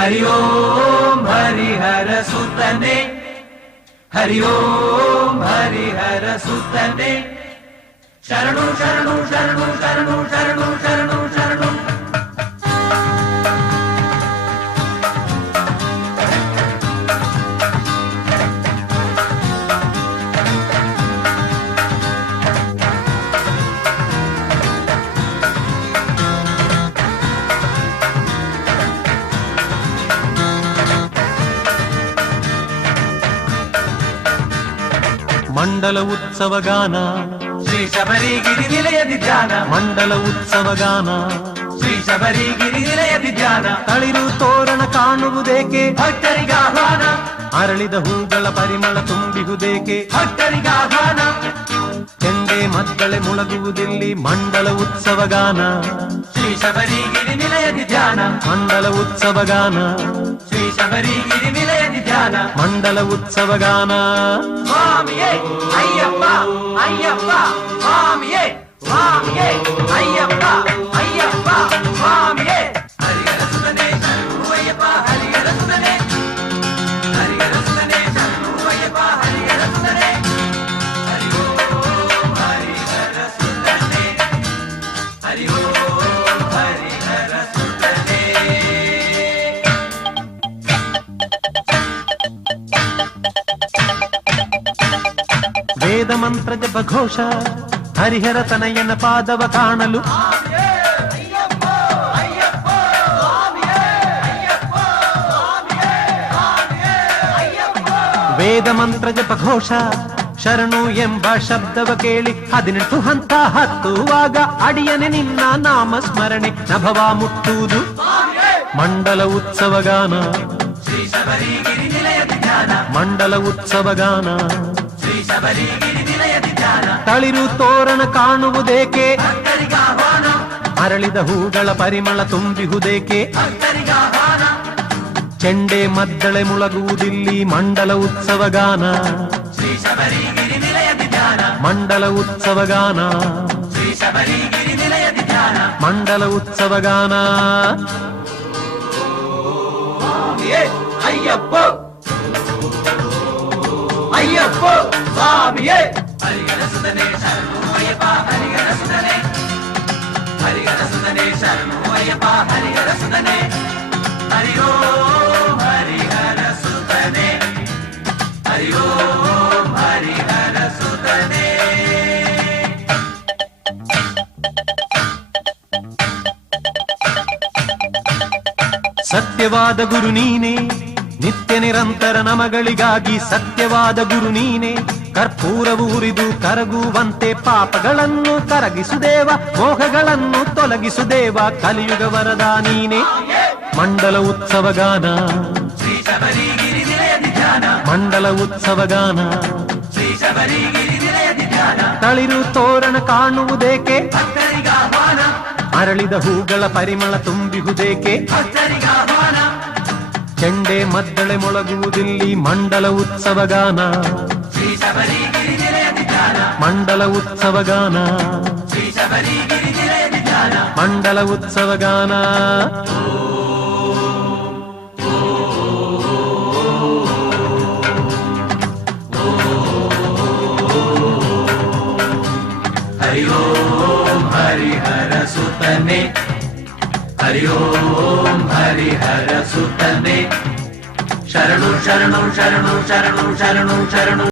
हरि ओं हरिहर सुतने। हरि ओं हरिहर सुतने। शरणु शरणु शरणु शरणु शरणु शरणु शरणु। ಮಂಡಲ ಉತ್ಸವ ಗಾನ. ಶ್ರೀ ಶಬರಿಗಿರಿ ನಿಲಯದಿ ಧ್ಯಾನ. ಮಂಡಲ ಉತ್ಸವ ಗಾನ. ಶ್ರೀ ಶಬರಿಗಿರಿ ನಿಲಯದಿ ಧ್ಯಾನ. ತಳಿರು ತೋರಣ ಕಾಣುವುದೇಕೆ? ಭಕ್ತರಿಗಾಹ್ವಾನ ಅರಳಿದ ಹೂಗಳ ಪರಿಮಳ ತುಂಬಿಹುದೇಕೆ? ಭಕ್ತರಿಗಾಹ್ವಾನ ಚೆಂಡೆ ಮಕ್ಕಳೆ ಮುಳಗುವುದಿಲ್ಲಿ ಮಂಡಲ ಉತ್ಸವ ಗಾನ. ಶ್ರೀ ಶಬರಿಗಿರಿ ನಿಲಯದಿ ಧ್ಯಾನ. ಮಂಡಲ ಉತ್ಸವ ಗಾನ. ಶ್ರೀ ಶಬರಿಗಿರಿ ನಿಲಯದಿ ಧ್ಯಾನ ಮಂಡಲ ಉತ್ಸವ ಗಾನ ಸ್ವಾಮಿಯೇ ಅಯ್ಯಪ್ಪ ಅಯ್ಯಪ್ಪ ಸ್ವಾಮಿಯೇ ಸ್ವಾಮಿಯೇ ಅಯ್ಯಪ್ಪ ವೇದ ಮಂತ್ರ ಜಪ ಘೋಷ ಹರಿಹರ ತನಯನ ಪಾದವ ಕಾಣಲು ವೇದ ಮಂತ್ರ ಜಪ ಘೋಷ ಶರಣು ಎಂಬ ಶಬ್ದವ ಕೇಳಿ ಹದಿನೆಂಟು ಹಂತ ಹತ್ತುವಾಗ ಅಡಿಯನೆ ನಿನ್ನ ನಾಮ ಸ್ಮರಣೆ ನಭವ ಮುಟ್ಟುವುದು ಮಂಡಲ ಉತ್ಸವ ಗಾನ ಶ್ರೀ ಶಬರಿಗಿರಿ ನಿಲಯದಿ ಧ್ಯಾನ ಮಂಡಲ ಉತ್ಸವ ಗಾನ ತಳಿರು ತೋರಣ ಕಾಣುವುದೇಕೆ? ಅರಳಿದ ಹೂಗಳ ಪರಿಮಳ ತುಂಬಿಹುದೇಕೆ? ಚೆಂಡೆ ಮದ್ದಳೆ ಮುಳಗುವುದಿಲ್ಲಿ ಮಂಡಲ ಉತ್ಸವ ಗಾನ. ಮಂಡಲ ಉತ್ಸವ ಗಾನ. ಮಂಡಲ ಉತ್ಸವ ಗಾನ. ಅಯ್ಯಪ್ಪ! ಅಯ್ಯಪ್ಪ! ಸ್ವಾಮಿಯೇ. ಹರಿಹರ ಸುತನೆ ಶರಣು ಅಯ್ಯಪ್ಪ ಹರಿಹರ ಸುತನೆ ಹರಿಹರ ಸುತನೆ ಶರಣು ಅಯ್ಯಪ್ಪ ಹರಿಹರ ಸುತನೆ ಹರಿ ಓಂ ಹರಿಹರ ಸುತನೆ ಹರಿ ಓಂ ಹರಿಹರ ಸುತನೆ ಸತ್ಯವಾದ ಗುರು ನೀನೇ ನಿತ್ಯ ನಿರಂತರ ನಮಗಳಿಗಾಗಿ ಸತ್ಯವಾದ ಗುರು ನೀನೆ. ಕರ್ಪೂರವು ಉರಿದು ಕರಗುವಂತೆ ಪಾಪಗಳನ್ನು ಕರಗಿಸುದೇವ, ಮೋಹಗಳನ್ನು ತೊಲಗಿಸುದೇವ ಕಲಿಯುಗ ವರದ ನೀನೆ. ಮಂಡಲ ಉತ್ಸವ ಗಾನ. ಶ್ರೀ ಶಬರಿಗಿರಿ ನಿಲಯದಿ ಧ್ಯಾನ ಮಂಡಲ ಉತ್ಸವ ಗಾನ. ಶ್ರೀ ಶಬರಿಗಿರಿ ನಿಲಯದಿ ಧ್ಯಾನ ತಳಿರು ತೋರಣ ಕಾಣುವುದೇಕೆ? ಅರಳಿದ ಹೂಗಳ ಪರಿಮಳ ತುಂಬಿಹುದೇಕೆ? ಚೆಂಡೆ ಮದ್ದಳೆ ಮೊಳಗುವುದಿಲ್ಲಿ ಮಂಡಲ ಉತ್ಸವ మండల ఉత్సవగాన మండల ఉత్సవగాన హరి ఓం హరిహర సుతనే. హరి ఓం హరిహర సుతనే. శరణు శరణు శరణు శరణు శరణు శరణు.